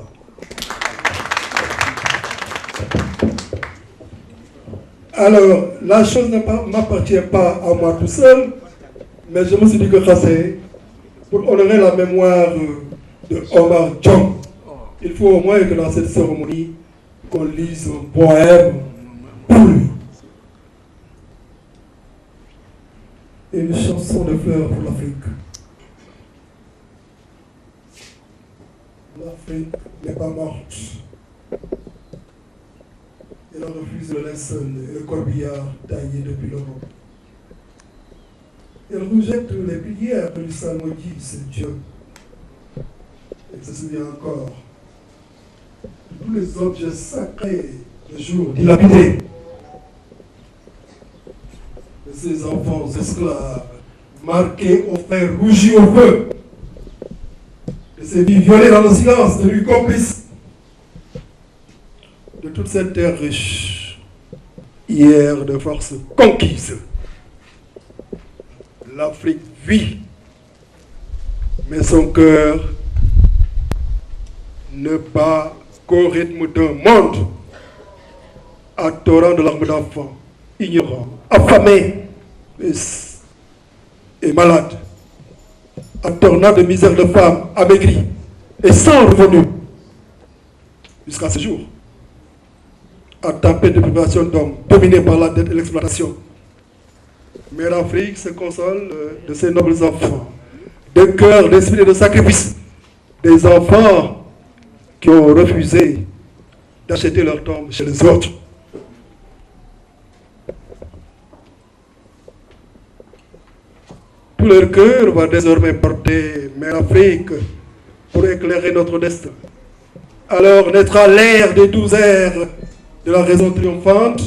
Alors, la chose ne m'appartient pas à moi tout seul, mais je me suis dit que Khassé, pour honorer la mémoire de Omar Diong, il faut au moins que dans cette cérémonie, qu'on lise un poème pour lui. Une chanson de fleurs pour l'Afrique. L'Afrique n'est pas morte. Elle refuse le linceul et le corbillard taillé depuis l'Europe. Elle rejette les prières du salmodie, c'est Dieu. Elle se souvient encore de tous les objets sacrés de jour dilapidés, de ces enfants esclaves marqués au fer rougi au feu, de ces vies violées dans le silence, de lui complices, de toute cette terre riche, hier de force conquise. L'Afrique vit, mais son cœur ne bat qu'au rythme d'un monde à torrent de larmes d'enfants, ignorants, affamés et malades, à torrent de misère de femmes amaigries et sans revenus, jusqu'à ce jour, à tempête de privation d'hommes, dominés par la dette et l'exploitation. Mais l'Afrique se console de ces nobles enfants, de cœur, d'esprit et de sacrifice, des enfants qui ont refusé d'acheter leur tombe chez les autres. Tout leur cœur va désormais porter Mère Afrique pour éclairer notre destin. Alors naîtra l'ère des 12 ères de la raison triomphante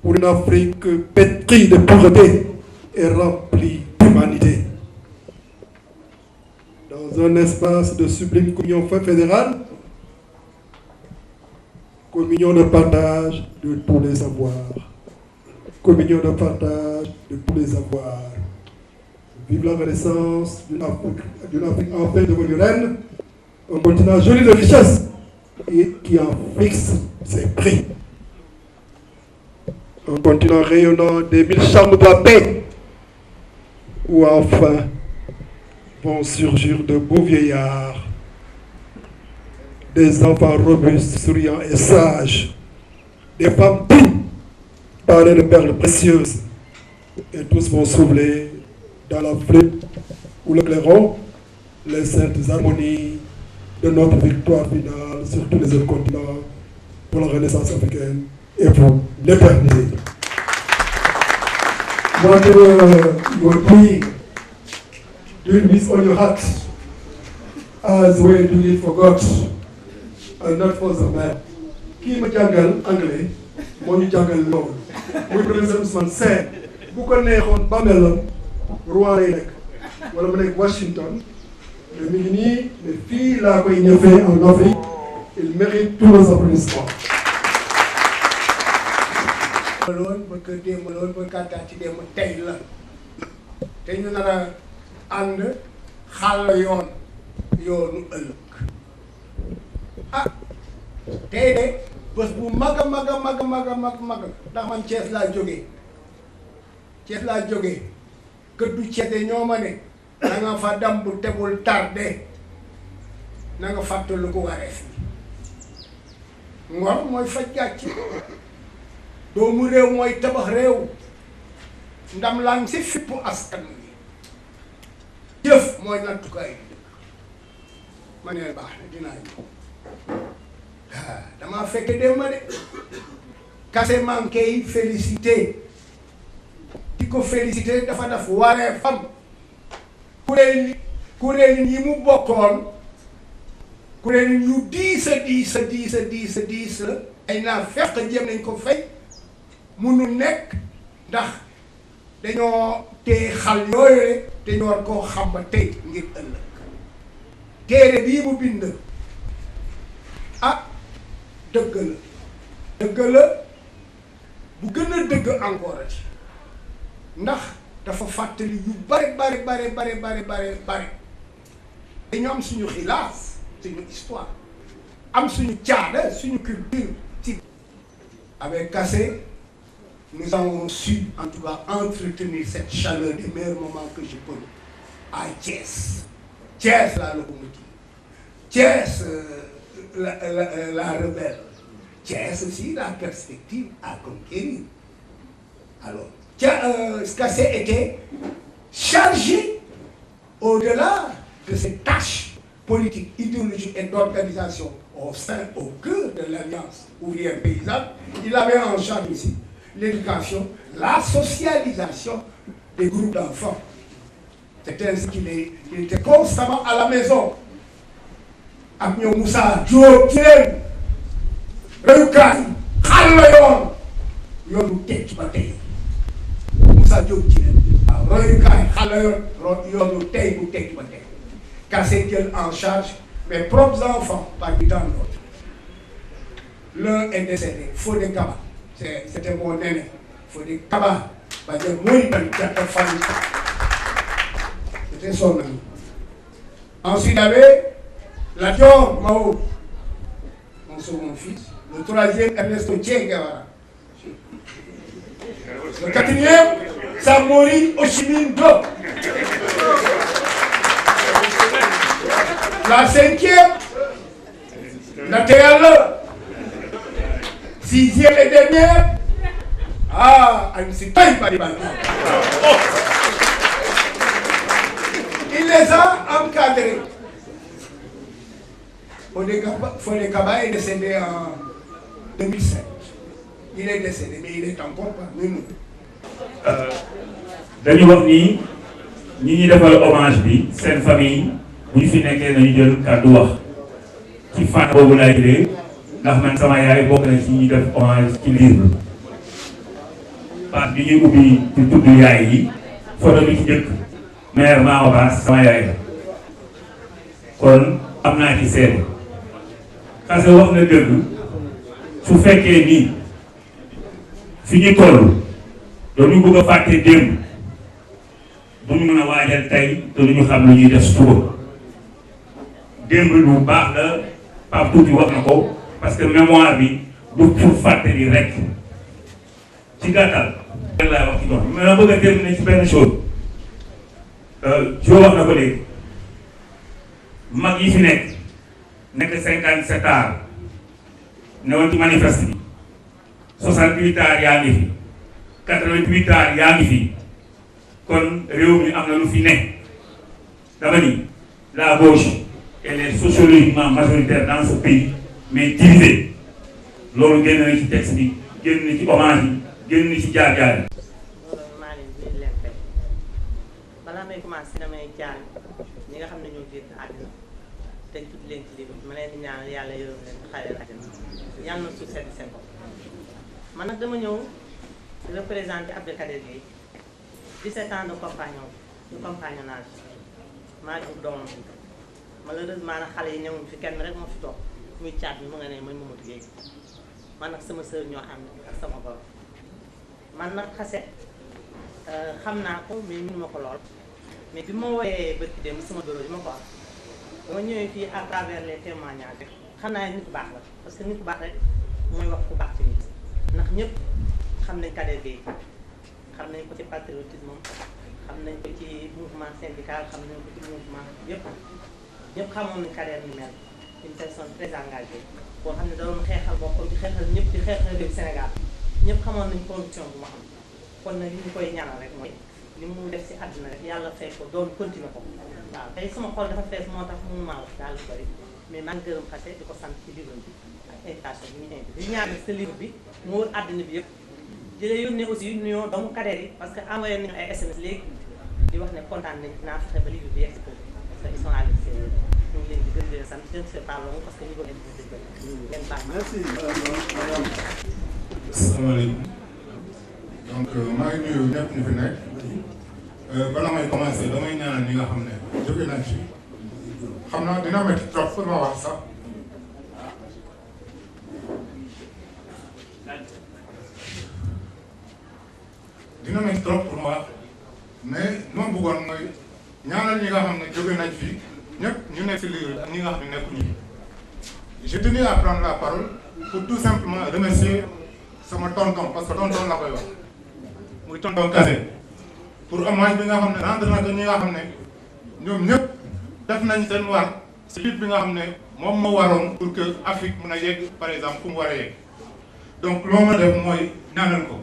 pour une Afrique pétrie de pureté et remplie d'humanité. Dans un espace de sublime communion fédérale, communion de partage de tous les savoirs, communion de partage de tous les avoirs. Vive la renaissance d'une Afrique enfin devenue reine, un continent joli de richesse et qui en fixe ses prix. Un continent rayonnant des 1000 charmes de la paix, où enfin vont surgir de beaux vieillards, des enfants robustes, souriants et sages, des femmes dignes, parées de perles précieuses, et tous vont s'ouvrir dans la flûte ou le clairon, les saintes harmonies de notre victoire finale sur tous les autres continents pour la renaissance africaine et pour l'éternité. Whatever your being, do it with all your heart, as when you it forgot, un alphonse maire kii ma jàngal anglais moo ñu jàngal loolu muy professeur Ousmane Sène bu ko neexoon bàmmeelam Rouen lay nekk wala mu nekk Washington mais mi ngi nii mais fii laa koy ñëfee en Afrique il mérite tous les applaudissements. loolu ba kër démb loolu ba kàttan ci démb tey la te ñu nar a ànd xàll yoonu ëllëg ah tey de bés bu mag a mag ndax man Thiès laa jógee kër du Thiès de ñoo ma ne na nga fa dam bu tegul tardé na nga fàttali ko wareef ngor mooy faj gàcce doomu réew mooy tabax réew ndam laan si fippu askan wi jëf mooy nattukaay bi ma ne baax na dinaa ñëw damaa fekke dem ma de kase manqué yi félicité di ko félicité dafa def waree fam kuréel yi mu bokkoon kuréel yu diis ay naa fekk jéem nañ ko fay munu nekk ndax dañoo tee xal yooyu rek te ñu war koo xam ba tey ngir ëllëg téere bii mu bind ah dëgg la bu gën a dëgg encore ci ndax dafa fàttali yu bare dañu am suñu xilaas suñu histoire am suñu caada suñu culture ci avec Kassé nous avons su en tout cas entretenir cette chaleur des meilleurs moments que je peux à Thiès la locomotive Thiès la rebelle Thiès aussi la perspective à conquérir alors Kassé était chargé au-delà de ses tâches politiques, idéologiques et d'organisation au cœur de l'Alliance ouvrière paysanne. Il avait en charge aussi l'éducation, la socialisation des groupes d'enfants. C'était ainsi qu'il était constamment à la maison. Ak ñoom Moussa Diop ci leen reyukaay xal la yoonu tekki ba tey Moussa Diop ci leen waaw reyukaay xal la yoonu tey bu tekki ba tey Kassé jël en charge mes propres enfants parmi tant d'autres. L'un est décédé, Fodé Kaba, c'était mon aîné, Fodé Kaba, c'était son ami. Ensuite, il y avait la Dior Mao, mon second fils, le troisième Ernesto Che Guevara. Le quatrième, Samori Oshimindo. La cinquième, la Théala. Sixième et dernière, il les a encadrés. Fodé Kaba est décédé en 2007. Il est décédé, mais il est encore parmi nous. dañu wax ni ñi ñuy defal hommage bi seen famille bu ñu fi nekkee nañu jël kàddu wax ci fànn boobu laay jëlee ndax man sama yaay bokk na ci ñuy def hommage ci livre parce que ñuy ubbi ci tudd yaay yi photo bi ci njëkk mère Mama Bass sama yaay la kon am naa ci seede Kassé wax na dëgg su fekkee nii fi ñu toll dañu bëgg a fàtte démb duñu mën a waajal tey te duñu xam lu ñuy def suba démb lu baax la Pape Tuuti wax na ko parce que mémoire bi du pour fàttali rek ci gàttal rek laay wax ci doon mais ma bëgg a terminer ci benn chose joo wax na ko léegi mag yi fi nekk 57 ans ne woon ci manifeste bi 68 ans yaa ngi fi 88 ans yaa ngi fi kon réew mi am na lu fi ne dama ni la gauche elle est sociologiquement majoritaire dans ce pays mais divisée loolu génn na ci texte bi génn na ci hommage yi génn na ci jaar-jaar yi. maa leen di leen fay balaa may commencé damay jaar ñi nga xam ne ñoo génn àddina te tudd leen ci livre bi ma leen di ñaan yàlla yërëm leen xale leen àjjana yàlla na suuf sedd seen bopp. man nag dama ñëw di représenter Abdou Kader Gueye 17 ans de compagnonnage maa jur doomam bi malheureusement nag xale yi newuñ fi kenn rek moo fi toog muy caat bi mu nga ne mooy Mamadou Gueye man nag sama sœur ñoo ànd ak sama borom man nag Xase xam naa ko mais mënuma ko lool mais bi ma wooyee bërki dem sama doro bi ma ko wax dama ñëwee fii à travers les témoignages xam naa nit ku baax la parce que nit ku baax rek mooy wax ku baax ci nit ndax ñëpp xam nañ Kader Gueye xam nañ ko ci patriotisme xam nañ ko ci mouvement syndical xam nañ ko ci mouvement yëpp ñëpp xamoon nañ Kader ni mel une personne très engagée boo xam ne da doon xeexal boppam di xeexal ñëpp di xeexal réew Sénégal ñëpp xamoon nañ condition bu ma xam kon nag li ñu koy ñaanal rek mooy li mu def si àdduna rek yàlla fay ko doon continuer ko waaw tey sama xol dafa fees moo tax mënu maa wax daal lu bëri mais maa ngi gërëm Xase di ko sant ci livre bi ak invitation bi ñu invité di ñaan sa livre bi mu wër àdduna bi yëpp di la yónnee aussi nuyoo doomu Kader yi parce que envoyé nañu ay SMS léegi di wax ne kontaan nañ dinaa fexe ba livre bi yegg si parce que ils sont à l'extérieur ñu ngi leen di gën di leen sant je ne sais pas long parce que ñu ko leen di déggal ngeen baax merci madame. asalaamaaleykum donc maa ngi nuyu ñëpp ñu fi nekk bala may commencé damay ñaanal ñi nga xam ne jóge nañ fi xam naa dina métti trop pour ma wax sax dina métti trop pour ma wax mais li ma bëggoon mooy ñaanal ñi nga xam ne jóge nañ fi ñëpp ñu nekk si lii ak ñi nga xam ne nekkuñu fi. Je tenais à prendre la parole pour tout simplement remercier sama tonton parce que tonton la koy wax muy tonton Kassé pour hommage bi nga xam ne rendre na ko ñi nga xam ne ñoom ñëpp def nañ seen war si lutte bi nga xam ne moom moo waroon pour que Afrique mën a yegg par exemple fu mu war a yegg donc loo ma def mooy ñaanal ko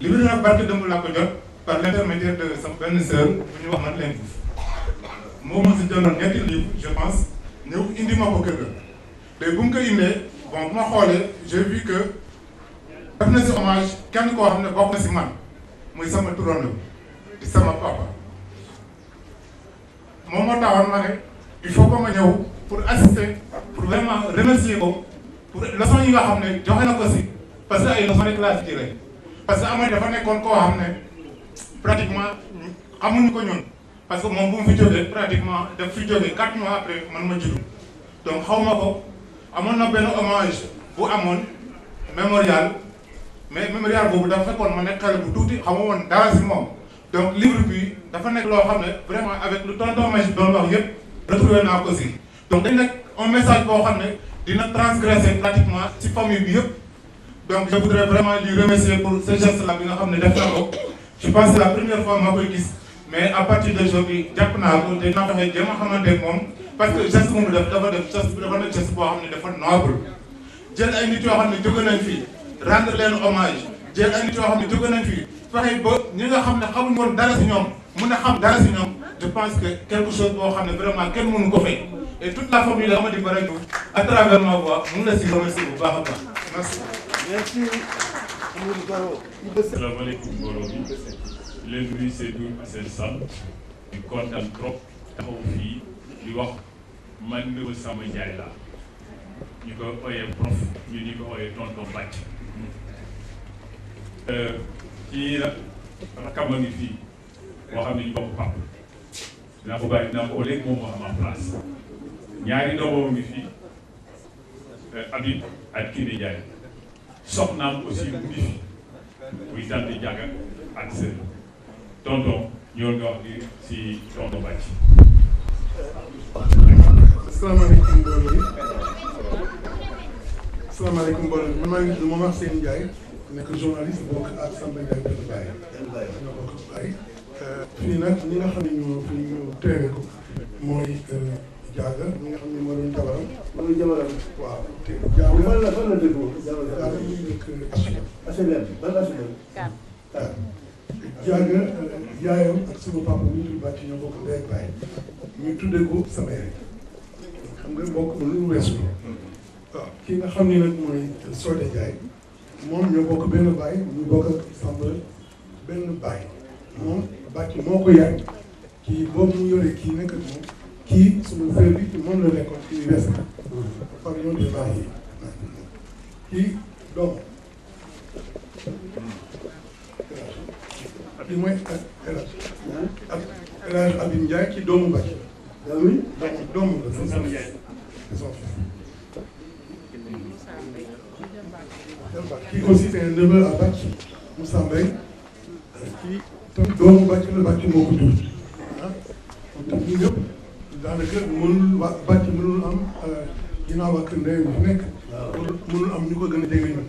li bi nag barke dëmb la ko jot par l'intermédiaire de sama benn sœur bu ñu wax man leen moo ma si jëloon ñetti livre je pense ñëw indi ma ko kër ga léegi bu mu ko indee bon bu ma xoolee j'ai vu que def na si hommage kenn koo xam ne bokk na si man muy sama turando di sama papa moom moo taxoon ma ne il faut que ma ñëw pour assister pour vraiment remercier ko pour leçon yi nga xam ne joxe na ko si parce que ay leçon rek laa si tiré parce que Amady dafa nekkoon koo xam ne pratiquement xamuñu ko ñun parce que moom bu mu fi jógee pratiquement daf fi jógee 4 mois après man ma juddu donc xaw ma ko amoon na benn hommage bu amoon mémorial mais mémorial boobu dafa fekkoon ma nekk xale bu tuuti xamu woon dara si moom donc livre bi dafa nekk loo xam ne vraiment avec lu tonton Maïs doon wax yëpp retrouvé naa ko si donc dañ nekk un message boo xam ne dina transgresser pratiquement si famille bi yëpp donc je voudrais vraiment lui remercier pour ce geste là bi nga xam ne def na ko je pense c'est la première fois ma koy gis mais à partir d'aujourd'hui jàpp naa ko te dinaa fexe jéem a xamante ak moom parce que geste moom dafa nekk geste boo xam ne dafa noble jël ay nit yoo xam ne jóge nañ fi rendre leen hommage jël ay nit yoo xam ne jóge nañ fi fexe ba ñi nga xam ne xamuñu woon dara si ñoom mun a xam dara si ñoom je pense que quelque chose boo xam ne vraiment kenn mënu ko fay et toute la famille la Amady Bara Diouf à travers ma voix mu ngi la si remercier bu baax a baax merci. merci Amadou Baro. asalaamaaleykum mbooloo mi leen nuyu seen tur ak seen sant di kontaan trop taxaw fii di wax man Ndao Samba Ndiaye laa ñu ko ooyee prof ñu ni ko ooyee tonton Bàcc kii nag rakam a ngi fii boo xam ne ñu bokk pap dinaa ko bàyyi dinaa ko léegi moom moo am en place ñaari doomam ngi fii Habib ak Kine Ndiaye soxnaam aussi mu ngi fi muy tante Diaga ak seen tonton ñoo nga wax ni si tonton Bàcc. asalaamaaleykum mbooloo mi asalaamaaleykum mbooloo mi man maa ngi tudd Momar Sène Ndiaye nekk journaliste bokk ak Samba Ndiaye Kër Baye ñoo bokk Baye fii nag ñi nga xam ne ñoo fi ñu teewe ko mooy Diaga ñi nga xam ne moo doon jabaram mooy jabaram. waaw te Diaga fan la dëgg moom Diaga ñu nekk HLM ban HLM. Diaga yaayam ak sama papa ñu tudd Bàcc ñoo bokk ndey ak baay ñu tuddee ko sama yaay xam nga bokk lu ñu weesu waaw kii nga xam ni nag mooy Sodé Ndiaye moom ñoo bokk benn baay ñu bokk ak Samba benn baay moom Bàcc moo ko yaay kii boobu mu yore kii nekk ak moom kii suñu frère bi ci moom la nekkoon ci université pavillon des Baye kii donc kii mooy ak El Hadj Abim Ndiaye ci doomu Bacc oui doomu la son kii aussi c'est un neveu à Bacc Moussa Mbaye kii tamit doomu Bacc la Bacc moo ko jur ah kon ñun ñëpp daanaka mënul waa Bacc mënul am ginnaaw waa kër ndey bi nekk mënul am ñu ko gën a jege ñun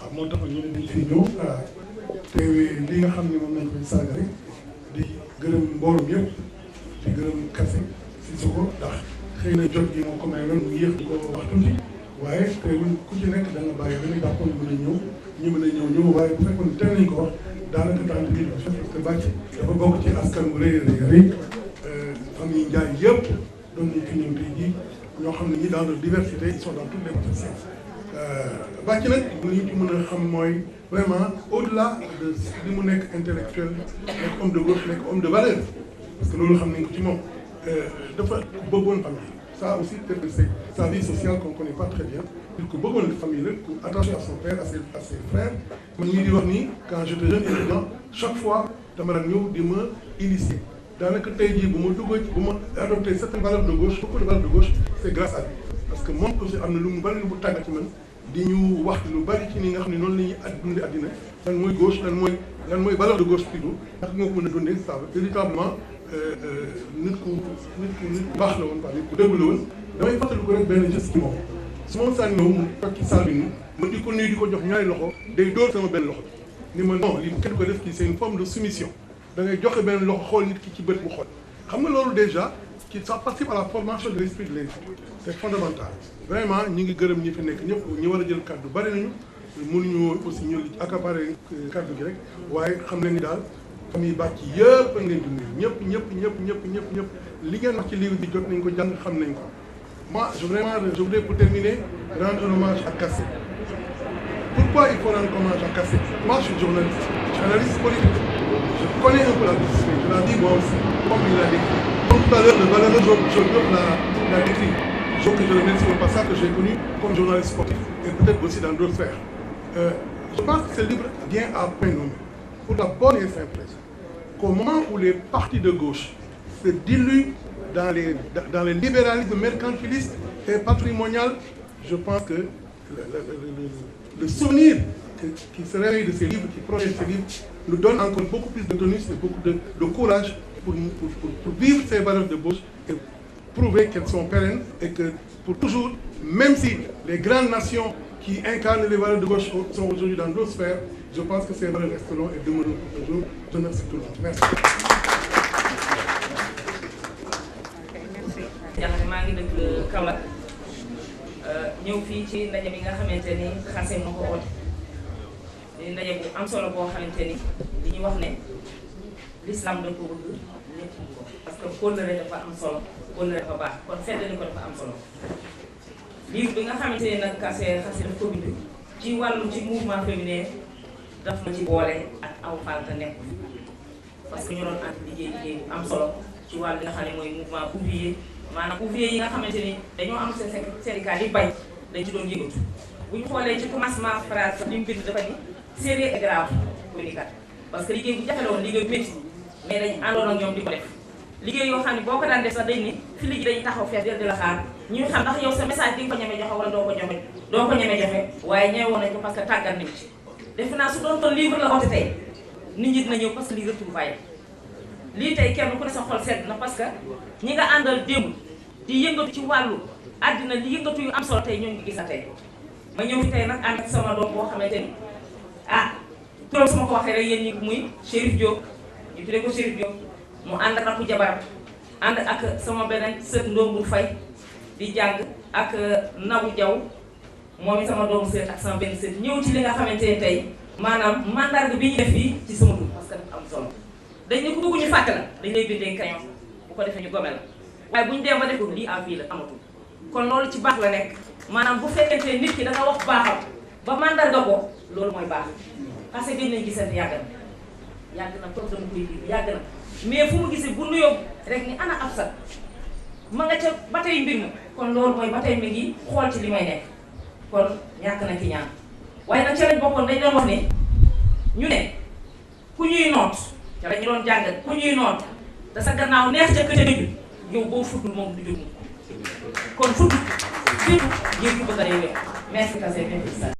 waaw moo tax ñu ne dañ fi ñëw teewee li nga xam ne moom lañ koy sargale di gërëm mbooloo yëpp di gërëm Kassé Cissokho ndax xëy na jot gi moo ko may loon mu yéex di ko wax tuuti waaye teewul ku ci nekk da nga bàyyi ba nga jàppoon mën a ñëw ñu mën a ñëw waaye bu fekkoon teel nañ ko wax daanaka tànn bi parce que Bacc dafa bokk ci askan bu rëy rëy famille Ndiaye yëpp doon nañ fi ñëw tey jii ñoo xam ne ñi dans leur diversité ils sont dans toutes les professions Bacc nag li ñu ci mën a xam mooy vraiment au-delà de li mu nekk intellectuel nekk homme de gauche nekk homme de valeur parce que loolu xam nañ ko ci moom dafa bëggoon famille ça aussi peut-être que c'est sa vie sociale qu'on connaît pas très bien nit ku bëggoon famille la ku attaché à son père à ses frères man ñii di wax nii quand j'étais jeune étudiant chaque fois dama daan ñëw di ma initier daanaka tey jii bu ma duggee bu ma adopté certaines valeurs de gauche beaucoup de valeurs de gauche c'est grâce à lui parce que moom aussi am na lu mu bari lu mu tàggat ci man di ñu wax lu bari ci ni nga xam ne noonu la ñuy dundee àddina lan mooy gauche lan mooy valeur de gauche plutôt ndax nga ko mën a dundee ça véritablement nit ku baax la woon quoi nit ku dëgg la woon damay fàttali ko rek benn geste ci moom su ma sànni ñëw mu toog ci salle bi nii ma di ko nuyu di ko jox ñaari loxo day dóor sama benn loxo ni ma non lii kenn ko def kii c'est une forme de soumission da ngay joxe benn loxo xool nit ki ci bët bu xool xam nga loolu déjà qui ça participe à la formation de l'esprit de l'individu c'est fondamental vraiment ñi ngi gërëm ñi fi nekk ñëpp ñi war a jël kàddu bari nañu mënuñu aussi ñu accaparer kàddu gi rek waaye xam leen ni daal famille Bacc yëpp a ngi leen di nuyu ñëpp li ngeen wax ci livre bi jot nañ ko jàng xam nañ ko moi je voudrais pour terminer rendre un hommage à Kassé. Pourquoi il faut rendre hommage à Kassé? Moi je suis journaliste politique, je connais un peu la discipline, je la dis moi aussi, comme il l'a décrit. Comme tout à l'heure, le valeureux Job l'a décrit. Je le remercie au passage que j'ai connu comme journaliste sportif et peut-être aussi dans d'autres sphères. Je pense que ce livre vient à point nommé pour la bonne et simple raison qu'au moment où les partis de gauche se diluent dans les libéralismes mercantilistes et patrimonial, je pense que le souvenir qui se réveille de ces livres, qui projette ces livres, nous donne encore beaucoup plus de tonus et beaucoup de courage pour vivre ces valeurs de gauche et prouver qu'elles sont pérennes et que pour toujours, même si les grandes nations qui incarnent les valeurs de gauche sont aujourd'hui dans d'autres sphères, je pense que ces valeurs resteront et demeureront pour toujours. Je remercie tout le monde. Merci. maa ngi dëkk Kaolack ñëw fii ci ndaje bi nga xamante ni Kassé moo ko oote di ndaje bu am solo boo xamante ni li ñu wax ne l'islam da ko bëgg ñëpp ko parce que kóllëre dafa am solo kóllëre dafa baax kon feddali ko dafa am solo livre bi nga xamante ni nag Kassé daf ko bind ci wàllu ci mouvement féminin daf ma ci boole ak aw falta nekk parce que ñu doon ànd liggéey bu am solo ci wàllu nga xam ne mooy mouvement ouvrier maanaam ouvrier yi nga xamante ni dañoo am seen syndicat yi bañ dañ ci doon yëngatu bu ñu xoolee ci commencement phrase li mu bind dafa ni sérieux et grave communicat parce que liggéey bu jafe la woon liggéey bu métti mais dañ àndoon ak ñoom di ko def liggéey yoo xam ne boo ko daan def sax dañ ni fi liggéey dañuy taxaw feet di la xaar ñuy xam ndax yow sa message di nga ko ñeme joxe wala doo ko ñeme joxe waaye ñëw woon nañ ko parce que tàggat nañ ci defe naa su doon toon livre la oote tey nit ñi dina ñëw parce que lii retrouvaille lii tey kenn ku ne sa xol sedd na parce que ñi nga àndal démb di yëngatu ci wàllu àddina li yëngatu yu am solo tey ñoo ngi gis na tey ma ñëw fi tey nag ànd ak sama doom boo xamante ni turam su ma ko waxee rek yéen ñi muy Chérif Diop ñu tuddee ko Chérif Diop mu ànd ak rakku jabaram ànd ak sama beneen sët Ndombour Faye di jàng ak Nabou Diaw moom sama doomu sët ak sama benn sët ñëw ci li nga xamante ne tey maanaam mandarga bi ñu def fii ci sama tur parce que dafa am solo dañ ne ko bëgg ñu fàtte la dañ lay bindee crayon bu ko defee ñu gome la waaye bu ñu dee ba def ko lii à vie la amatul kon loolu ci baax la nekk maanaam bu fekkente nit ki da nga wax baaxam ba mandarga ko loolu mooy baax parce que gën nañ gisante yàgg na trop dama koy lii yàgg na mais fu mu gisee bu nuyoo rek ni ana Absa ma nga ca ba tey mbir mi kon loolu mooy ba tey mi ngi xool ci li may nekk kon ñàkk na ci ñaan waaye nag ca lañ bokkoon dañ doon wax ne ñu ne ku ñuy noot ca lañu doon jàngat ku ñuy noot te sa gannaaw neex ca këca dëgg yow boo fuddul moom du jóg kon fudd surtout ngir ñu bëgg a réew merci Kassé merci.